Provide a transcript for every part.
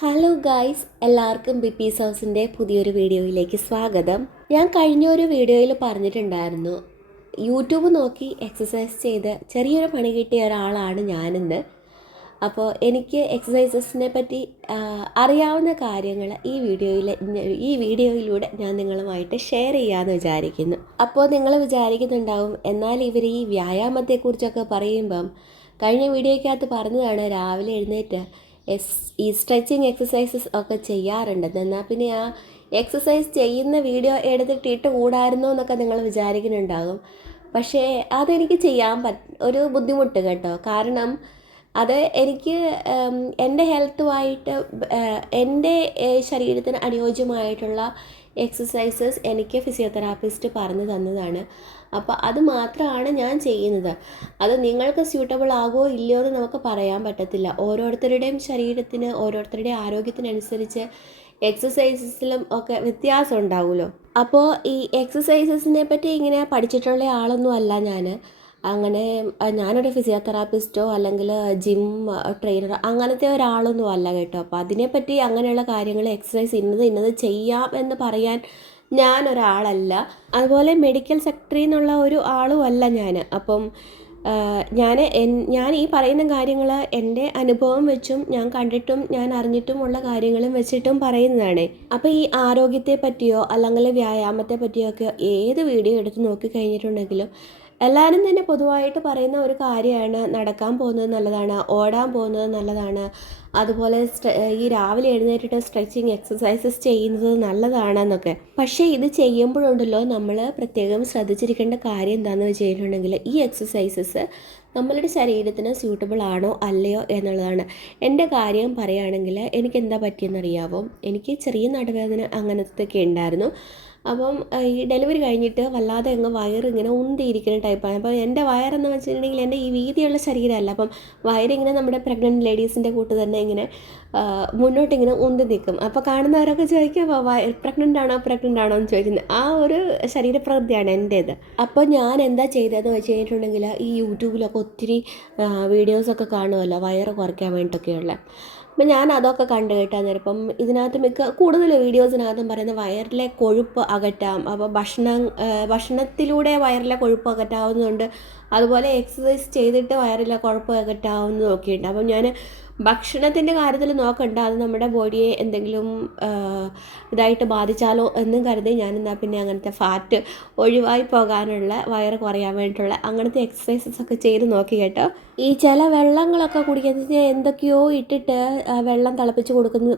Hello guys, എല്ലാവർക്കും ബിപ്പീസ് ഹൗസിൻ്റെ പുതിയൊരു വീഡിയോയിലേക്ക് സ്വാഗതം. ഞാൻ കഴിഞ്ഞ ഒരു വീഡിയോയിൽ പറഞ്ഞിട്ടുണ്ടായിരുന്നു, യൂട്യൂബ് നോക്കി എക്സസൈസ് ചെയ്ത് ചെറിയൊരു പണി കിട്ടിയ ഒരാളാണ് ഞാനെന്ന്. അപ്പോൾ എനിക്ക് എക്സസൈസസിനെ പറ്റി അറിയാവുന്ന കാര്യങ്ങൾ ഈ വീഡിയോയിലൂടെ ഞാൻ നിങ്ങളുമായിട്ട് ഷെയർ ചെയ്യാമെന്ന് വിചാരിക്കുന്നു. അപ്പോൾ നിങ്ങൾ വിചാരിക്കുന്നുണ്ടാവും, എന്നാൽ ഇവർ ഈ വ്യായാമത്തെക്കുറിച്ചൊക്കെ പറയുമ്പം കഴിഞ്ഞ വീഡിയോയ്ക്കകത്ത് പറഞ്ഞതാണ് രാവിലെ എഴുന്നേറ്റ് ഈ സ്ട്രെച്ചിങ് എക്സസൈസസ് ഒക്കെ ചെയ്യാറുണ്ടെന്ന്. എന്നാൽ പിന്നെ ആ എക്സസൈസ് ചെയ്യുന്ന വീഡിയോ എടുത്തിട്ട് കൂടായിരുന്നോ എന്നൊക്കെ നിങ്ങൾ വിചാരിക്കുന്നുണ്ടാകും. പക്ഷേ അതെനിക്ക് ചെയ്യാൻ ഒരു ബുദ്ധിമുട്ട് കേട്ടോ. കാരണം അത് എനിക്ക് എൻ്റെ ഹെൽത്തുമായിട്ട് എൻ്റെ ശരീരത്തിന് അനുയോജ്യമായിട്ടുള്ള എക്സസൈസസ് എനിക്ക് ഫിസിയോതെറാപ്പിസ്റ്റ് പറഞ്ഞു തന്നതാണ്. അപ്പോൾ അത് മാത്രമാണ് ഞാൻ ചെയ്യുന്നത്. അത് നിങ്ങൾക്ക് സ്യൂട്ടബിൾ ആകുമോ ഇല്ലയോ എന്ന് നമുക്ക് പറയാൻ പറ്റത്തില്ല. ഓരോരുത്തരുടെയും ശരീരത്തിന്, ഓരോരുത്തരുടെയും ആരോഗ്യത്തിനനുസരിച്ച് എക്സസൈസസിലും ഒക്കെ വ്യത്യാസം ഉണ്ടാവുമല്ലോ. അപ്പോൾ ഈ എക്സസൈസസിനെ പറ്റി ഇങ്ങനെ പഠിച്ചിട്ടുള്ള ആളൊന്നും അല്ല ഞാൻ. അങ്ങനെ ഞാനൊരു ഫിസിയോതെറാപ്പിസ്റ്റോ അല്ലെങ്കിൽ ജിം ട്രെയിനറോ അങ്ങനത്തെ ഒരാളൊന്നും അല്ല കേട്ടോ. അപ്പോൾ അതിനെപ്പറ്റി അങ്ങനെയുള്ള കാര്യങ്ങൾ എക്സസൈസ് ഇന്നത് ചെയ്യാം എന്ന് പറയാൻ ഞാനൊരാളല്ല. അതുപോലെ മെഡിക്കൽ സെക്ടറിൽ നിന്നുള്ള ഒരു ആളും അല്ല ഞാൻ. അപ്പം ഞാൻ ഈ പറയുന്ന കാര്യങ്ങൾ എൻ്റെ അനുഭവം വെച്ചും ഞാൻ കണ്ടിട്ടും ഞാൻ അറിഞ്ഞിട്ടുമുള്ള കാര്യങ്ങളും വെച്ചിട്ടും പറയുന്നതാണ്. അപ്പോൾ ഈ ആരോഗ്യത്തെ പറ്റിയോ അല്ലെങ്കിൽ വ്യായാമത്തെ പറ്റിയോ ഒക്കെ ഏത് വീഡിയോ എടുത്ത് നോക്കി കഴിഞ്ഞിട്ടുണ്ടെങ്കിലും എല്ലാവരും തന്നെ പൊതുവായിട്ട് പറയുന്ന ഒരു കാര്യമാണ്, നടക്കാൻ പോകുന്നത് നല്ലതാണ്, ഓടാൻ പോകുന്നത് നല്ലതാണ്, അതുപോലെ ഈ രാവിലെ എഴുന്നേറ്റിട്ട് സ്ട്രെച്ചിങ് എക്സസൈസസ് ചെയ്യുന്നത് നല്ലതാണെന്നൊക്കെ. പക്ഷേ ഇത് ചെയ്യുമ്പോഴുണ്ടല്ലോ നമ്മൾ പ്രത്യേകം ശ്രദ്ധിച്ചിരിക്കേണ്ട കാര്യം എന്താണെന്ന് വെച്ച് കഴിഞ്ഞിട്ടുണ്ടെങ്കിൽ ഈ എക്സസൈസസ് നമ്മളുടെ ശരീരത്തിന് സ്യൂട്ടബിൾ ആണോ അല്ലയോ എന്നുള്ളതാണ്. എൻ്റെ കാര്യം പറയുകയാണെങ്കിൽ എനിക്ക് എന്താ പറ്റിയെന്നറിയാവോ, എനിക്ക് ചെറിയ നടുവേദന അങ്ങനത്തെയൊക്കെ ഉണ്ടായിരുന്നു. അപ്പം ഈ ഡെലിവറി കഴിഞ്ഞിട്ട് വല്ലാതെ അങ്ങ് വയറിങ്ങനെ ഉന്തിയിരിക്കുന്ന ടൈപ്പാണ്. അപ്പോൾ എൻ്റെ വയറെന്ന് വെച്ചിട്ടുണ്ടെങ്കിൽ എൻ്റെ ഈ വീതിയുള്ള ശരീരമല്ല. അപ്പം വയറിങ്ങനെ നമ്മുടെ പ്രഗ്നൻറ്റ് ലേഡീസിൻ്റെ കൂട്ട് തന്നെ ഇങ്ങനെ മുന്നോട്ടിങ്ങനെ ഉന്തി നിൽക്കും. അപ്പോൾ കാണുന്നവരൊക്കെ ചോദിക്കും, അപ്പോൾ പ്രഗ്നൻ്റ് ആണോ എന്ന് ചോദിക്കുന്നത്. ആ ഒരു ശരീരപ്രകൃതിയാണ് എൻ്റേത്. അപ്പോൾ ഞാൻ എന്താ ചെയ്തതെന്ന് വെച്ച് കഴിഞ്ഞിട്ടുണ്ടെങ്കിൽ ഈ യൂട്യൂബിലൊക്കെ ഒത്തിരി വീഡിയോസൊക്കെ കാണുമല്ലോ വയറ് കുറയ്ക്കാൻ വേണ്ടിയിട്ടൊക്കെയുള്ള. അപ്പം ഞാൻ അതൊക്കെ കണ്ടു കേട്ടാൽ നേരം. ഇപ്പം ഇതിനകത്ത് കൂടുതൽ വീഡിയോസിനകത്തും പറയുന്ന വയറിലെ കൊഴുപ്പ് അകറ്റാം. അപ്പോൾ ഭക്ഷണത്തിലൂടെ വയറിലെ കൊഴുപ്പ് അകറ്റാവുന്നതുണ്ട്. അതുപോലെ എക്സസൈസ് ചെയ്തിട്ട് വയറിലെ കൊഴുപ്പ് അകറ്റാവുന്നതൊക്കെ ഉണ്ട്. അപ്പം ഞാൻ ഭക്ഷണത്തിൻ്റെ കാര്യത്തിൽ നോക്കണ്ട, അത് നമ്മുടെ ബോഡിയെ എന്തെങ്കിലും ഇതായിട്ട് ബാധിച്ചാലോ എന്നും കരുതി ഞാൻ എന്നാൽ പിന്നെ അങ്ങനത്തെ ഫാറ്റ് ഒഴിവായി പോകാനുള്ള, വയറ് കുറയാൻ വേണ്ടിയിട്ടുള്ള അങ്ങനത്തെ എക്സസൈസസ് ഒക്കെ ചെയ്ത് നോക്കി കേട്ടോ. ഈ ചില വെള്ളങ്ങളൊക്കെ കുടിക്കുന്നത് എന്തൊക്കെയോ ഇട്ടിട്ട് വെള്ളം തിളപ്പിച്ച്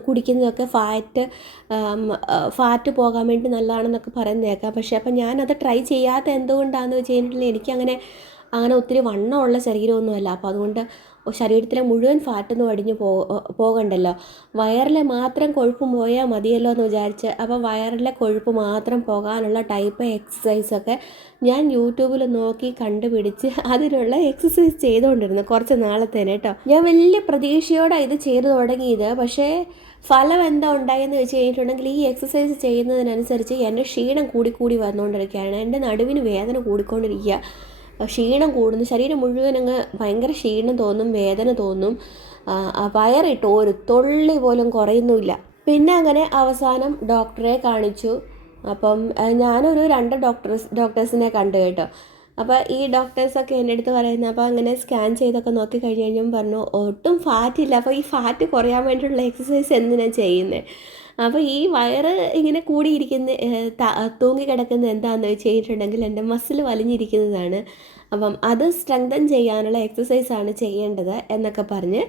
കുടിക്കുന്നതൊക്കെ ഫാറ്റ് പോകാൻ വേണ്ടി നല്ലതാണെന്നൊക്കെ പറയുന്നേക്കാം. പക്ഷേ അപ്പം ഞാനത് ട്രൈ ചെയ്യാത്ത എന്തുകൊണ്ടാണെന്ന് വെച്ച് കഴിഞ്ഞിട്ടുണ്ടെങ്കിൽ എനിക്കങ്ങനെ ഒത്തിരി വണ്ണമുള്ള ശരീരമൊന്നുമല്ല. അപ്പോൾ അതുകൊണ്ട് ശരീരത്തിലെ മുഴുവൻ ഫാറ്റൊന്നും അടിഞ്ഞു പോകണ്ടല്ലോ, വയറിലെ മാത്രം കൊഴുപ്പ് പോയാൽ മതിയല്ലോ എന്ന് വിചാരിച്ച് അപ്പോൾ വയറിലെ കൊഴുപ്പ് മാത്രം പോകാനുള്ള ടൈപ്പ് എക്സസൈസൊക്കെ ഞാൻ യൂട്യൂബിൽ നോക്കി കണ്ടുപിടിച്ച് അതിനുള്ള എക്സസൈസ് ചെയ്തുകൊണ്ടിരുന്നു കുറച്ച് നാളത്തേനെ കേട്ടോ. ഞാൻ വലിയ പ്രതീക്ഷയോടെ ഇത് ചെയ്തു തുടങ്ങിയത്. പക്ഷേ ഫലം എന്താ ഉണ്ടായെന്ന് വെച്ച് കഴിഞ്ഞിട്ടുണ്ടെങ്കിൽ ഈ എക്സസൈസ് ചെയ്യുന്നതിനനുസരിച്ച് എൻ്റെ ക്ഷീണം കൂടി വന്നുകൊണ്ടിരിക്കുകയാണ്. എൻ്റെ നടുവിന് വേദന കൂടിക്കൊണ്ടിരിക്കുക, ക്ഷീണം കൂടുന്നു, ശരീരം മുഴുവൻ അങ്ങ് ഭയങ്കര ക്ഷീണം തോന്നും, വേദന തോന്നും, വയറിട്ട് ഒരു തുള്ളി പോലും കുറയുന്നില്ല. പിന്നെ അങ്ങനെ അവസാനം ഡോക്ടറെ കാണിച്ചു. അപ്പം ഞാനൊരു 2 ഡോക്ടേഴ്സിനെ കണ്ടു കേട്ടോ. അപ്പോൾ ഈ ഡോക്ടേഴ്സൊക്കെ എൻ്റെ അടുത്ത് പറയുന്നത്, അപ്പോൾ അങ്ങനെ സ്കാൻ ചെയ്തൊക്കെ നോക്കി കഴിഞ്ഞ് കഴിഞ്ഞും പറഞ്ഞു ഒട്ടും ഫാറ്റില്ല. അപ്പോൾ ഈ ഫാറ്റ് കുറയാൻ വേണ്ടിയിട്ടുള്ള എക്സസൈസ് എന്തിനാണ് ചെയ്യുന്നത്? അപ്പോൾ ഈ വയറ് ഇങ്ങനെ തൂങ്ങിക്കിടക്കുന്ന എന്താണെന്ന് വെച്ച് കഴിഞ്ഞിട്ടുണ്ടെങ്കിൽ എൻ്റെ മസിൽ വലിഞ്ഞിരിക്കുന്നതാണ്. അപ്പം അത് സ്ട്രെങ്തൻ ചെയ്യാനുള്ള എക്സസൈസാണ് ചെയ്യേണ്ടത് എന്നൊക്കെ പറഞ്ഞ്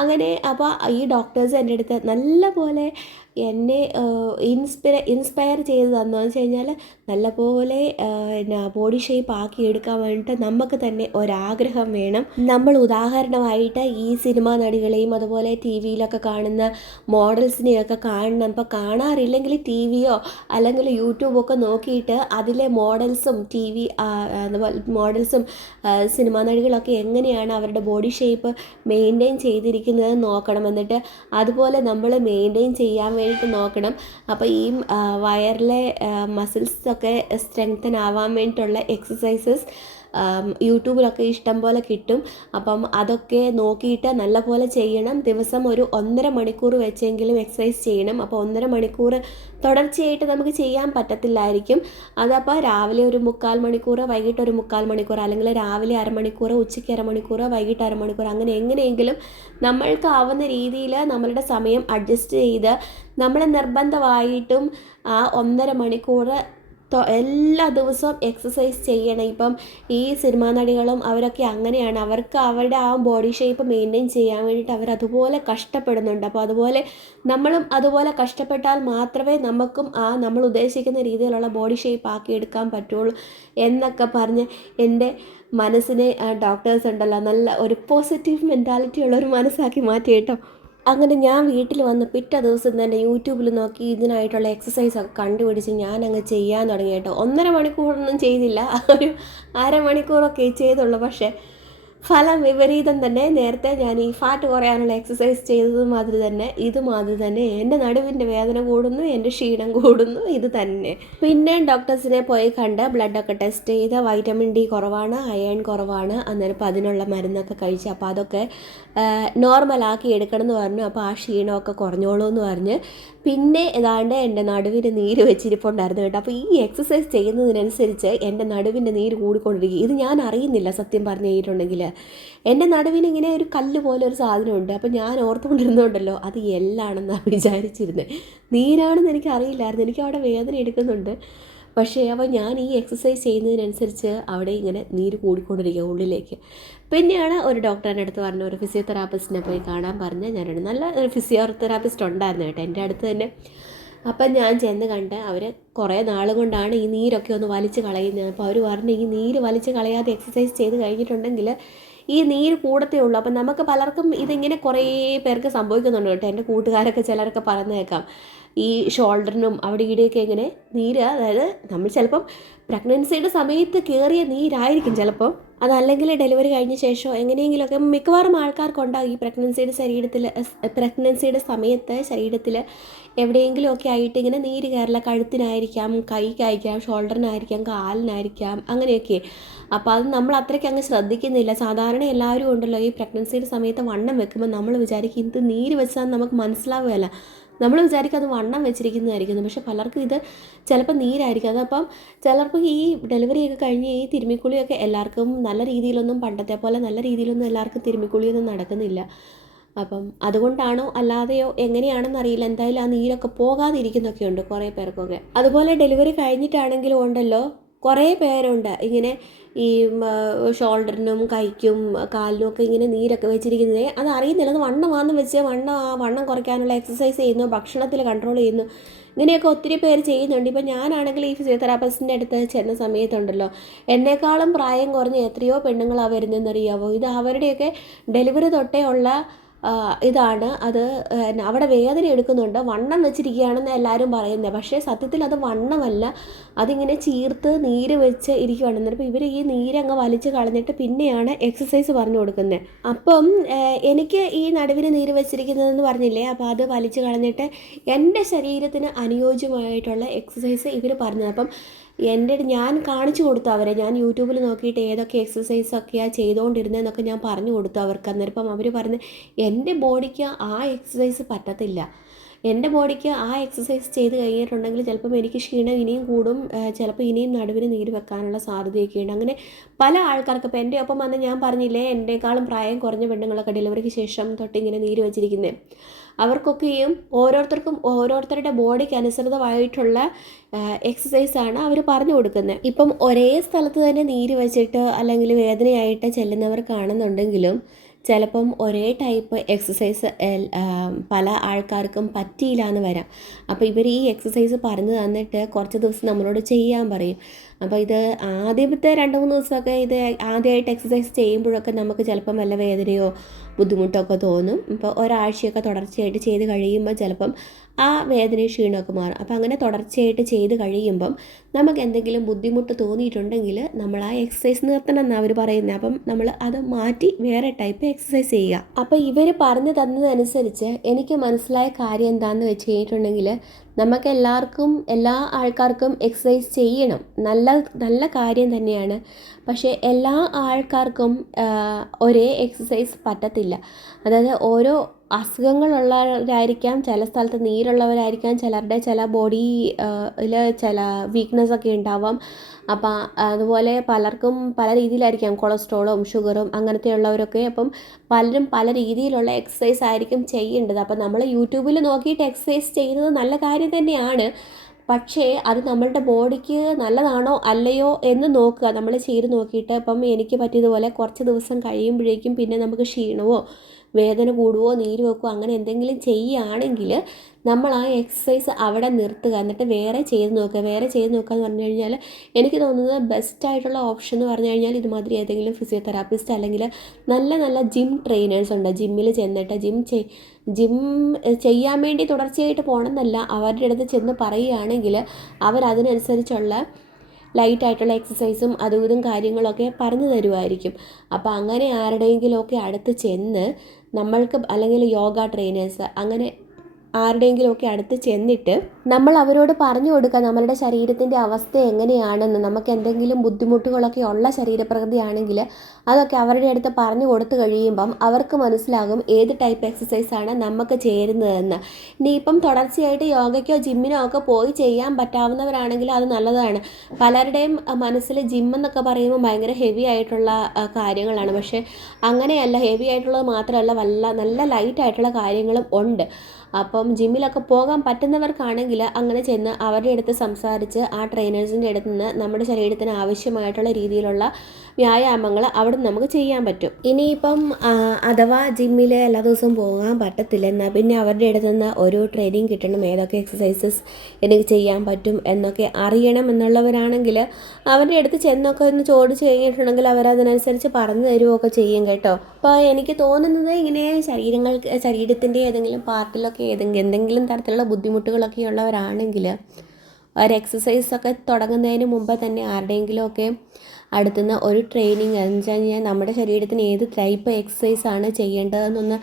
അങ്ങനെ. അപ്പോൾ ഈ ഡോക്ടേഴ്സ് എൻ്റെ അടുത്ത് നല്ലപോലെ എന്നെ ഇൻസ്പയർ ചെയ്ത് തന്നതെന്ന് വെച്ച് കഴിഞ്ഞാൽ നല്ലപോലെ ബോഡി ഷേപ്പ് ആക്കി എടുക്കാൻ വേണ്ടിയിട്ട് നമുക്ക് തന്നെ ഒരാഗ്രഹം വേണം. നമ്മൾ ഉദാഹരണമായിട്ട് ഈ സിനിമാ നടികളെയും അതുപോലെ ടി വിയിലൊക്കെ കാണുന്ന മോഡൽസിനെയൊക്കെ കാണണം. ഇപ്പോൾ കാണാറില്ലെങ്കിൽ ടി വിയോ അല്ലെങ്കിൽ യൂട്യൂബൊക്കെ നോക്കിയിട്ട് അതിലെ മോഡൽസും സിനിമാ നടികളൊക്കെ എങ്ങനെയാണ് അവരുടെ ബോഡി ഷേപ്പ് മെയിൻറ്റെയിൻ ചെയ്തിരിക്കുന്നത് നോക്കണം. എന്നിട്ട് അതുപോലെ നമ്മൾ മെയിൻറ്റെയിൻ ചെയ്യാൻ വേണ്ടിയിട്ട് നോക്കണം. അപ്പോൾ ഈ വയറിലെ മസിൽസൊക്കെ സ്ട്രെങ്തൻ ആവാൻ വേണ്ടിയിട്ടുള്ള എക്സസൈസസ് യൂട്യൂബിലൊക്കെ ഇഷ്ടം പോലെ കിട്ടും. അപ്പം അതൊക്കെ നോക്കിയിട്ട് നല്ലപോലെ ചെയ്യണം. ദിവസം ഒരു 1.5 മണിക്കൂർ വെച്ചെങ്കിലും എക്സസൈസ് ചെയ്യണം. അപ്പോൾ 1.5 മണിക്കൂർ തുടർച്ചയായിട്ട് നമുക്ക് ചെയ്യാൻ പറ്റത്തില്ലായിരിക്കും. അതപ്പോൾ രാവിലെ ഒരു 3/4 മണിക്കൂർ, വൈകിട്ട് ഒരു 3/4 മണിക്കൂർ, അല്ലെങ്കിൽ രാവിലെ അരമണിക്കൂർ, ഉച്ചയ്ക്ക് അരമണിക്കൂർ, വൈകിട്ട് അരമണിക്കൂർ, അങ്ങനെ എങ്ങനെയെങ്കിലും നമ്മൾക്കാവുന്ന രീതിയിൽ നമ്മളുടെ സമയം അഡ്ജസ്റ്റ് ചെയ്ത് നമ്മൾ നിർബന്ധമായിട്ടും ആ 1.5 മണിക്കൂർ എല്ലാ ദിവസവും എക്സസൈസ് ചെയ്യണം. ഇപ്പം ഈ സിനിമാ നടികളും അവരൊക്കെ അങ്ങനെയാണ്. അവർക്ക് അവരുടെ ആ ബോഡി ഷേപ്പ് മെയിൻറ്റെയിൻ ചെയ്യാൻ വേണ്ടിയിട്ട് അവരതുപോലെ കഷ്ടപ്പെടുന്നുണ്ട്. അപ്പോൾ അതുപോലെ നമ്മളും അതുപോലെ കഷ്ടപ്പെട്ടാൽ മാത്രമേ നമുക്കും ആ നമ്മൾ ഉദ്ദേശിക്കുന്ന രീതിയിലുള്ള ബോഡി ഷേപ്പ് ആക്കി എടുക്കാൻ പറ്റുള്ളൂ എന്നൊക്കെ പറഞ്ഞ് എൻ്റെ മനസ്സിനെ ഡോക്ടേഴ്സ് ഉണ്ടല്ലോ നല്ല ഒരു പോസിറ്റീവ് മെൻറ്റാലിറ്റി ഉള്ള ഒരു മനസ്സാക്കി മാറ്റി കേട്ടോ. അങ്ങനെ ഞാൻ വീട്ടിൽ വന്ന് പിറ്റേ ദിവസം തന്നെ യൂട്യൂബിൽ നോക്കി ഇതിനായിട്ടുള്ള എക്സസൈസൊക്കെ കണ്ടുപിടിച്ച് ഞാനങ്ങ് ചെയ്യാൻ തുടങ്ങി കേട്ടോ. 1.5 മണിക്കൂറൊന്നും ചെയ്തില്ല, ഒരു അരമണിക്കൂറൊക്കെ ചെയ്തുള്ളൂ. പക്ഷേ ഫലം വിപരീതം തന്നെ. നേരത്തെ ഞാൻ ഈ ഫാറ്റ് കുറയാനുള്ള എക്സസൈസ് ചെയ്തത് മാതിരി തന്നെ ഇതുമാതിരി തന്നെ എൻ്റെ നടുവിൻ്റെ വേദന കൂടുന്നു, എൻ്റെ ക്ഷീണം കൂടുന്നു, ഇത് തന്നെ. പിന്നെ ഡോക്ടേഴ്സിനെ പോയി കണ്ട് ബ്ലഡൊക്കെ ടെസ്റ്റ് ചെയ്ത് വൈറ്റമിൻ ഡി കുറവാണ്, അയൺ കുറവാണ്. അന്നേരം അപ്പോൾ അതിനുള്ള മരുന്നൊക്കെ കഴിച്ച് അപ്പോൾ അതൊക്കെ നോർമലാക്കി എടുക്കണം എന്ന് പറഞ്ഞു. അപ്പോൾ ആ ക്ഷീണമൊക്കെ കുറഞ്ഞോളൂ എന്ന് പറഞ്ഞ് പിന്നെ ഏതാണ്ട് എൻ്റെ നടുവിൻ്റെ നീര് വെച്ചിരിപ്പുണ്ടായിരുന്നു കേട്ടോ. അപ്പോൾ ഈ എക്സസൈസ് ചെയ്യുന്നതിനനുസരിച്ച് എൻ്റെ നടുവിൻ്റെ നീര് കൂടിക്കൊണ്ടിരിക്കും. ഇത് ഞാൻ അറിയുന്നില്ല സത്യം പറഞ്ഞു കഴിഞ്ഞിട്ടുണ്ടെങ്കിൽ. എൻ്റെ നടുവിന് ഇങ്ങനെ ഒരു കല്ല് പോലെ ഒരു സാധനമുണ്ട്. അപ്പോൾ ഞാൻ ഓർത്തുകൊണ്ടിരുന്നുണ്ടല്ലോ അത് എല്ലാണെന്നാണ് വിചാരിച്ചിരുന്നത്. നീരാണെന്ന് എനിക്ക് അറിയില്ലായിരുന്നു. എനിക്ക് അവിടെ വേദന എടുക്കുന്നുണ്ട്. പക്ഷേ അപ്പോൾ ഞാൻ ഈ എക്സസൈസ് ചെയ്യുന്നതിനനുസരിച്ച് അവിടെ ഇങ്ങനെ നീര് കൂടിക്കൊണ്ടിരിക്കുക ഉള്ളിലേക്ക്. പിന്നെയാണ് ഒരു ഡോക്ടറിൻ്റെ അടുത്ത് പറഞ്ഞ ഒരു ഫിസിയോതെറാപ്പിസ്റ്റിനെ പോയി കാണാൻ പറഞ്ഞ് ഞാനൊരു നല്ല ഒരു ഫിസിയോതെറാപ്പിസ്റ്റ് ഉണ്ടായിരുന്നു കേട്ടോ എൻ്റെ അടുത്ത് തന്നെ. അപ്പം ഞാൻ ചെന്ന് കണ്ട് അവർ കുറേ നാൾ കൊണ്ടാണ് ഈ നീരൊക്കെ ഒന്ന് വലിച്ച് കളയുന്നത്. അപ്പോൾ അവർ പറഞ്ഞു ഈ നീര് വലിച്ച് കളയാതെ എക്സസൈസ് ചെയ്ത് കഴിഞ്ഞിട്ടുണ്ടെങ്കിൽ ഈ നീര് കൂടത്തേ ഉള്ളൂ. അപ്പം നമുക്ക് പലർക്കും ഇതിങ്ങനെ കുറേ പേർക്ക് സംഭവിക്കുന്നുണ്ട് കേട്ടോ. എൻ്റെ കൂട്ടുകാരൊക്കെ ചിലരൊക്കെ പറഞ്ഞു കേൾക്കാം ഈ ഷോൾഡറിനും അവിടെ ഇവിടെയൊക്കെ ഇങ്ങനെ നീര്, അതായത് നമ്മൾ ചിലപ്പം പ്രഗ്നൻസിയുടെ സമയത്ത് കയറിയ നീരായിരിക്കും ചിലപ്പോൾ, അതല്ലെങ്കിൽ ഡെലിവറി കഴിഞ്ഞ ശേഷം എങ്ങനെയെങ്കിലുമൊക്കെ മിക്കവാറും ആൾക്കാർക്കുണ്ടാകും ഈ പ്രഗ്നൻസിയുടെ സമയത്ത് ശരീരത്തിൽ എവിടെയെങ്കിലുമൊക്കെ ആയിട്ട് ഇങ്ങനെ നീര് കയറില്ല. കഴുത്തിനായിരിക്കാം, കൈക്കായിരിക്കാം, ഷോൾഡറിനായിരിക്കാം, കാലിനായിരിക്കാം, അങ്ങനെയൊക്കെ. അപ്പോൾ അത് നമ്മൾ അത്രയ്ക്ക് അങ്ങ് ശ്രദ്ധിക്കുന്നില്ല. സാധാരണ എല്ലാവരും ഉണ്ടല്ലോ ഈ പ്രഗ്നൻസിയുടെ സമയത്ത് വണ്ണം വെക്കുമ്പോൾ നമ്മൾ വിചാരിക്കും ഇത് നീര് വെച്ചാൽ നമുക്ക് മനസ്സിലാവുകയല്ല, നമ്മൾ വിചാരിക്കും അത് വണ്ണം വെച്ചിരിക്കുന്നതായിരിക്കുന്നു. പക്ഷെ പലർക്കും ഇത് ചിലപ്പോൾ നീരായിരിക്കും. അതപ്പം ചിലർക്കും ഈ ഡെലിവറിയൊക്കെ കഴിഞ്ഞ് ഈ തിരുമ്മിക്കുളിയൊക്കെ എല്ലാവർക്കും നല്ല രീതിയിലൊന്നും പണ്ടത്തെ പോലെ നല്ല രീതിയിലൊന്നും എല്ലാവർക്കും തിരുമ്മിക്കുളിയൊന്നും നടക്കുന്നില്ല. അപ്പം അതുകൊണ്ടാണോ അല്ലാതെയോ എങ്ങനെയാണെന്ന് അറിയില്ല. എന്തായാലും ആ നീരൊക്കെ പോകാതിരിക്കുന്നൊക്കെ ഉണ്ട് കുറേ പേർക്കൊക്കെ. അതുപോലെ ഡെലിവറി കഴിഞ്ഞിട്ടാണെങ്കിലും ഉണ്ടല്ലോ കുറേ പേരുണ്ട് ഇങ്ങനെ ഈ ഷോൾഡറിനും കൈക്കും കാലിനും ഒക്കെ ഇങ്ങനെ നീരൊക്കെ വെച്ചിരിക്കുന്നത്. അത് അറിയുന്നില്ല, അത് വണ്ണമാണെന്ന് വെച്ച് വണ്ണം കുറയ്ക്കാനുള്ള എക്സസൈസ് ചെയ്യുന്നു, ഭക്ഷണത്തിൽ കൺട്രോൾ ചെയ്യുന്നു, ഇങ്ങനെയൊക്കെ ഒത്തിരി പേര് ചെയ്യുന്നുണ്ട്. ഇപ്പം ഞാനാണെങ്കിൽ ഈ ഫിസിയോതെറാപ്പിസ്റ്റിൻ്റെ അടുത്ത് ചെന്ന സമയത്തുണ്ടല്ലോ എന്നെക്കാളും പ്രായം കുറഞ്ഞ എത്രയോ പെണ്ണുങ്ങളാണ് വരുന്നതെന്നറിയാമോ. ഇത് അവരുടെയൊക്കെ ഡെലിവറി തൊട്ടേ ഉള്ള ഇതാണ്. അത് അവിടെ വേദന എടുക്കുന്നുണ്ട്, വണ്ണം വെച്ചിരിക്കുകയാണെന്ന് എല്ലാവരും പറയുന്നത്. പക്ഷേ സത്യത്തിൽ അത് വണ്ണമല്ല, അതിങ്ങനെ ചീർത്ത് നീര് വെച്ച് ഇരിക്കുകയാണ്. അപ്പോൾ ഇവർ ഈ നീരങ്ങ് വലിച്ച് കളഞ്ഞിട്ട് പിന്നെയാണ് എക്സസൈസ് പറഞ്ഞു കൊടുക്കുന്നത്. അപ്പം എനിക്ക് ഈ നടുവിന് നീര് വെച്ചിരിക്കുന്നതെന്ന് പറഞ്ഞില്ലേ, അപ്പോൾ അത് വലിച്ച് കളഞ്ഞിട്ട് എൻ്റെ ശരീരത്തിന് അനുയോജ്യമായിട്ടുള്ള എക്സസൈസ് ഇവർ പറഞ്ഞത്. അപ്പം ഞാൻ കാണിച്ചു കൊടുത്തു അവരെ. ഞാൻ യൂട്യൂബിൽ നോക്കിയിട്ട് ഏതൊക്കെ എക്സസൈസൊക്കെയാണ് ചെയ്തുകൊണ്ടിരുന്നതെന്നൊക്കെ ഞാൻ പറഞ്ഞു കൊടുത്തു അവർക്ക്. അന്നേരം അവർ പറഞ്ഞ് എൻ്റെ ബോഡിക്ക് ആ എക്സസൈസ് പറ്റത്തില്ല, എൻ്റെ ബോഡിക്ക് ആ എക്സസൈസ് ചെയ്ത് കഴിഞ്ഞിട്ടുണ്ടെങ്കിൽ ചിലപ്പം എനിക്ക് ക്ഷീണം ഇനിയും കൂടും, ചിലപ്പോൾ ഇനിയും നടുവിന് നീര് വെക്കാനുള്ള സാധ്യതയൊക്കെ ഉണ്ട്. അങ്ങനെ പല ആൾക്കാർക്ക് ഇപ്പോൾ എൻ്റെ ഒപ്പം വന്ന് ഞാൻ പറഞ്ഞില്ലേ എൻ്റെക്കാളും പ്രായം കുറഞ്ഞ പെണ്ണുങ്ങളൊക്കെ ഡെലിവറിക്ക് ശേഷം തൊട്ടിങ്ങനെ നീര് വെച്ചിരിക്കുന്നത്, അവർക്കൊക്കെയും ഓരോരുത്തർക്കും ഓരോരുത്തരുടെ ബോഡിക്ക് അനുസൃതമായിട്ടുള്ള എക്സസൈസാണ് അവർ പറഞ്ഞു കൊടുക്കുന്നത്. ഇപ്പം ഒരേ സ്ഥലത്ത് തന്നെ നീര് വെച്ചിട്ട് അല്ലെങ്കിൽ വേദനയായിട്ട് ചെല്ലുന്നവർ കാണുന്നുണ്ടെങ്കിലും ചിലപ്പം ഒരേ ടൈപ്പ് എക്സസൈസ് പല ആൾക്കാർക്കും പറ്റിയില്ല എന്ന് വരാം. അപ്പോൾ ഇവർ ഈ എക്സസൈസ് പറഞ്ഞു തന്നിട്ട് കുറച്ച് ദിവസം നമ്മളോട് ചെയ്യാൻ പറയും. അപ്പോൾ ഇത് ആദ്യത്തെ 2-3 ദിവസമൊക്കെ ഇത് ആദ്യമായിട്ട് എക്സസൈസ് ചെയ്യുമ്പോഴൊക്കെ നമുക്ക് ചിലപ്പം വല്ല വേദനയോ ബുദ്ധിമുട്ടൊക്കെ തോന്നും. ഇപ്പോൾ ഒരാഴ്ചയൊക്കെ തുടർച്ചയായിട്ട് ചെയ്ത് കഴിയുമ്പോൾ ചിലപ്പം ആ വേദനയും ക്ഷീണമൊക്കെ മാറും. അപ്പോൾ അങ്ങനെ തുടർച്ചയായിട്ട് ചെയ്ത് കഴിയുമ്പം നമുക്ക് എന്തെങ്കിലും ബുദ്ധിമുട്ട് തോന്നിയിട്ടുണ്ടെങ്കിൽ നമ്മൾ ആ എക്സസൈസ് നിർത്തണം എന്നാണ് അവർ പറയുന്നത്. അപ്പം നമ്മൾ അത് മാറ്റി വേറെ ടൈപ്പ് എക്സസൈസ് ചെയ്യുക. അപ്പോൾ ഇവർ പറഞ്ഞു തന്നതനുസരിച്ച് എനിക്ക് മനസ്സിലായ കാര്യം എന്താണെന്ന് വെച്ച് കഴിഞ്ഞിട്ടുണ്ടെങ്കിൽ നമുക്ക് എല്ലാവർക്കും എല്ലാ ആൾക്കാർക്കും എക്സസൈസ് ചെയ്യണം, നല്ല നല്ല കാര്യം തന്നെയാണ്. പക്ഷേ എല്ലാ ആൾക്കാർക്കും ഒരേ എക്സസൈസ് പറ്റത്തില്ല. അതായത് ഓരോ അസുഖങ്ങളുള്ളവരായിരിക്കാം, ചില സ്ഥലത്ത് നീരുള്ളവരായിരിക്കാം, ചില ബോഡിയിൽ ചില വീക്ക്നെസ് ഒക്കെ ഉണ്ടാവാം. അപ്പം അതുപോലെ പലർക്കും പല രീതിയിലായിരിക്കാം, കൊളസ്ട്രോളും ഷുഗറും അങ്ങനത്തെ ഉള്ളവരൊക്കെ. അപ്പം പലരും പല രീതിയിലുള്ള എക്സസൈസ് ആയിരിക്കും ചെയ്യേണ്ടത്. അപ്പം നമ്മൾ യൂട്യൂബിൽ നോക്കിയിട്ട് എക്സസൈസ് ചെയ്യുന്നത് നല്ല കാര്യം തന്നെയാണ്. പക്ഷേ അത് നമ്മളുടെ ബോഡിക്ക് നല്ലതാണോ അല്ലയോ എന്ന് നോക്കുക. നമ്മൾ ചെയ്ത് നോക്കിയിട്ട് ഇപ്പം എനിക്ക് പറ്റിയതുപോലെ കുറച്ച് ദിവസം കഴിയുമ്പോഴേക്കും പിന്നെ നമുക്ക് ക്ഷീണമോ വേദന കൂടുവോ നീര് വെക്കുകയോ അങ്ങനെ എന്തെങ്കിലും ചെയ്യുകയാണെങ്കിൽ നമ്മൾ ആ എക്സസൈസ് അവിടെ നിർത്തുക, എന്നിട്ട് വേറെ ചെയ്ത് നോക്കുക എന്ന് പറഞ്ഞു കഴിഞ്ഞാൽ എനിക്ക് തോന്നുന്നത് ബെസ്റ്റായിട്ടുള്ള ഓപ്ഷൻ എന്ന് പറഞ്ഞു കഴിഞ്ഞാൽ ഇതുമാതിരി ഏതെങ്കിലും ഫിസിയോതെറാപ്പിസ്റ്റ് അല്ലെങ്കിൽ നല്ല നല്ല ജിം ട്രെയിനേഴ്സ് ഉണ്ട്. ജിമ്മിൽ ചെന്നിട്ട് ജിം ചെയ്യാൻ വേണ്ടി തുടർച്ചയായിട്ട് പോകണമെന്നല്ല, അവരുടെ അടുത്ത് ചെന്ന് പറയുകയാണെങ്കിൽ അവരതിനനുസരിച്ചുള്ള ലൈറ്റായിട്ടുള്ള എക്സസൈസും അതും ഇതും കാര്യങ്ങളൊക്കെ പറഞ്ഞു തരുമായിരിക്കും. അപ്പോൾ അങ്ങനെ ആരുടെയെങ്കിലുമൊക്കെ അടുത്ത് ചെന്ന് നമ്മൾക്ക്, അല്ലെങ്കിൽ യോഗ ട്രെയിനേഴ്സ് അങ്ങനെ ആരുടെയെങ്കിലുമൊക്കെ അടുത്ത് ചെന്നിട്ട് നമ്മൾ അവരോട് പറഞ്ഞു കൊടുക്കുക നമ്മളുടെ ശരീരത്തിൻ്റെ അവസ്ഥ എങ്ങനെയാണെന്ന്. നമുക്ക് എന്തെങ്കിലും ബുദ്ധിമുട്ടുകളൊക്കെ ഉള്ള ശരീരപ്രകൃതിയാണെങ്കിൽ അതൊക്കെ അവരുടെ അടുത്ത് പറഞ്ഞു കൊടുത്തു കഴിയുമ്പം അവർക്ക് മനസ്സിലാകും ഏത് ടൈപ്പ് എക്സസൈസാണ് നമുക്ക് ചേരുന്നതെന്ന്. ഇനിയിപ്പം തുടർച്ചയായിട്ട് യോഗയ്ക്കോ ജിമ്മിനോ ഒക്കെ പോയി ചെയ്യാൻ പറ്റാവുന്നവരാണെങ്കിൽ അത് നല്ലതാണ്. പലരുടെയും മനസ്സിൽ ജിമ്മെന്നൊക്കെ പറയുമ്പോൾ ഭയങ്കര ഹെവി ആയിട്ടുള്ള കാര്യങ്ങളാണ്. പക്ഷേ അങ്ങനെയല്ല, ഹെവി ആയിട്ടുള്ളത് മാത്രമല്ല, നല്ല ലൈറ്റായിട്ടുള്ള കാര്യങ്ങളും ഉണ്ട്. അപ്പം ജിമ്മിലൊക്കെ പോകാൻ പറ്റുന്നവർക്കാണെങ്കിൽ അങ്ങനെ ചെന്ന് അവരുടെ അടുത്ത് സംസാരിച്ച് ആ ട്രെയിനേഴ്സിൻ്റെ അടുത്ത് നിന്ന് നമ്മുടെ ശരീരത്തിന് ആവശ്യമായിട്ടുള്ള രീതിയിലുള്ള വ്യായാമങ്ങൾ അവിടെ നമുക്ക് ചെയ്യാൻ പറ്റും. ഇനിയിപ്പം അഥവാ ജിമ്മിൽ എല്ലാ ദിവസവും പോകാൻ പറ്റത്തില്ല, എന്നാൽ പിന്നെ അവരുടെ അടുത്ത് നിന്ന് ഒരു ട്രെയിനിങ് കിട്ടണം, ഏതൊക്കെ എക്സസൈസസ് എനിക്ക് ചെയ്യാൻ പറ്റും എന്നൊക്കെ അറിയണം എന്നുള്ളവരാണെങ്കിൽ അവരുടെ അടുത്ത് ചെന്നൊക്കെ ഒന്ന് ചോദിച്ച് കഴിഞ്ഞിട്ടുണ്ടെങ്കിൽ അവരതിനനുസരിച്ച് പറഞ്ഞു തരുമൊക്കെ ചെയ്യും കേട്ടോ. അപ്പോൾ എനിക്ക് തോന്നുന്നത് ഇങ്ങനെ ശരീരത്തിൻ്റെ ഏതെങ്കിലും പാർട്ടിലൊക്കെ എന്തെങ്കിലും തരത്തിലുള്ള ബുദ്ധിമുട്ടുകളൊക്കെ ഉള്ളവരാണെങ്കിൽ ഒരു എക്സസൈസൊക്കെ തുടങ്ങുന്നതിന് മുമ്പ് തന്നെ ആരുടെയെങ്കിലുമൊക്കെ അടുത്തുനിന്ന് ഒരു ട്രെയിനിങ് എന്ന് വെച്ച് കഴിഞ്ഞാൽ നമ്മുടെ ശരീരത്തിന് ഏത് ടൈപ്പ് എക്സസൈസാണ് ചെയ്യേണ്ടതെന്നൊന്ന്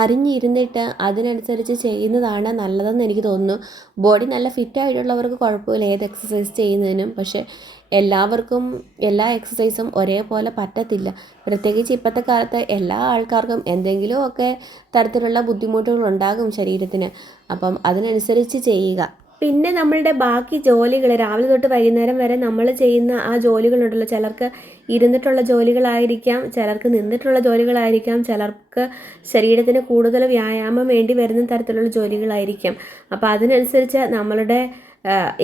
അറിഞ്ഞിരുന്നിട്ട് അതിനനുസരിച്ച് ചെയ്യുന്നതാണ് നല്ലതെന്ന് എനിക്ക് തോന്നുന്നു. ബോഡി നല്ല ഫിറ്റായിട്ടുള്ളവർക്ക് കുഴപ്പമില്ല ഏത് എക്സസൈസ് ചെയ്യുന്നതിനും. പക്ഷേ എല്ലാവർക്കും എല്ലാ എക്സസൈസും ഒരേപോലെ പറ്റത്തില്ല. പ്രത്യേകിച്ച് ഇപ്പോഴത്തെ കാലത്ത് എല്ലാ ആൾക്കാർക്കും എന്തെങ്കിലുമൊക്കെ തരത്തിലുള്ള ബുദ്ധിമുട്ടുകളുണ്ടാകും ശരീരത്തിന്. അപ്പം അതിനനുസരിച്ച് ചെയ്യുക. പിന്നെ നമ്മളുടെ ബാക്കി ജോലികൾ രാവിലെ തൊട്ട് വൈകുന്നേരം വരെ നമ്മൾ ചെയ്യുന്ന ആ ജോലികളുണ്ടല്ലോ, ചിലർക്ക് ഇരുന്നിട്ടുള്ള ജോലികളായിരിക്കാം, ചിലർക്ക് നിന്നിട്ടുള്ള ജോലികളായിരിക്കാം, ചിലർക്ക് ശരീരത്തിന് കൂടുതൽ വ്യായാമം വേണ്ടി വരുന്ന തരത്തിലുള്ള ജോലികളായിരിക്കാം. അപ്പോൾ അതിനനുസരിച്ച് നമ്മളുടെ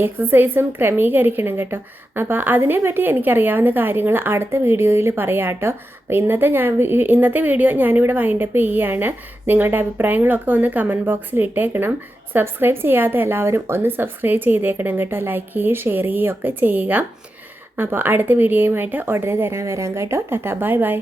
എക്സസൈസും ക്രമീകരിക്കണം കേട്ടോ. അപ്പോൾ അതിനെപ്പറ്റി എനിക്കറിയാവുന്ന കാര്യങ്ങൾ അടുത്ത വീഡിയോയിൽ പറയാം കേട്ടോ. അപ്പോൾ ഇന്നത്തെ വീഡിയോ ഞാനിവിടെ വൈൻഡപ്പ് ചെയ്യുകയാണ്. നിങ്ങളുടെ അഭിപ്രായങ്ങളൊക്കെ ഒന്ന് കമൻറ്റ് ബോക്സിൽ ഇട്ടേക്കണം. സബ്സ്ക്രൈബ് ചെയ്യാത്ത എല്ലാവരും ഒന്ന് സബ്സ്ക്രൈബ് ചെയ്തേക്കണം കേട്ടോ. ലൈക്ക് ചെയ്യുകയും ഷെയർ ചെയ്യുകയും ഒക്കെ ചെയ്യുക. അപ്പോൾ അടുത്ത വീഡിയോയുമായിട്ട് ഉടനെ വരാം കേട്ടോ. Tata, bye bye.